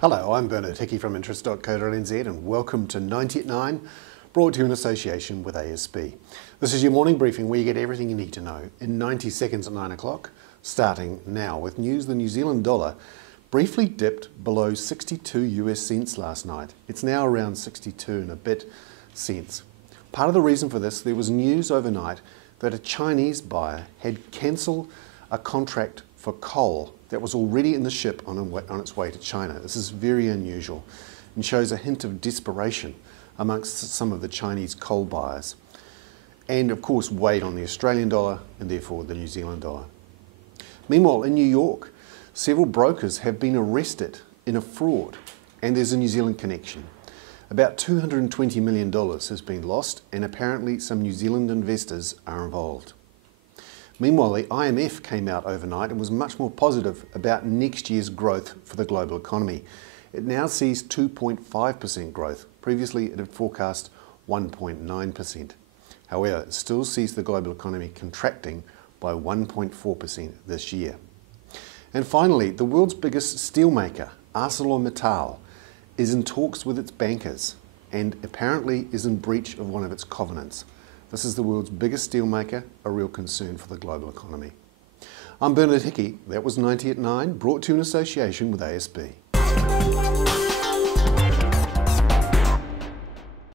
Hello, I'm Hickey from interest.co.nz and welcome to 90 at 9, brought to you in association with ASB. This is your morning briefing where you get everything you need to know in 90 seconds at 9 o'clock, starting now with news. The New Zealand dollar briefly dipped below 62 US cents last night. It's now around 62 and a bit cents. Part of the reason for this, there was news overnight that a Chinese buyer had cancelled a contract for coal that was already in the ship on its way to China. This is very unusual and shows a hint of desperation amongst some of the Chinese coal buyers, and of course weighed on the Australian dollar and therefore the New Zealand dollar. Meanwhile, in New York, several brokers have been arrested in a fraud, and there's a New Zealand connection. About $220 million has been lost, and apparently some New Zealand investors are involved. Meanwhile, the IMF came out overnight and was much more positive about next year's growth for the global economy. It now sees 2.5% growth. Previously, it had forecast 1.9%. However, it still sees the global economy contracting by 1.4% this year. And finally, the world's biggest steelmaker, Arcelor Mittal, is in talks with its bankers and apparently is in breach of one of its covenants. This is the world's biggest steelmaker, a real concern for the global economy. I'm Hickey. That was 90 at 9, brought to you in association with ASB.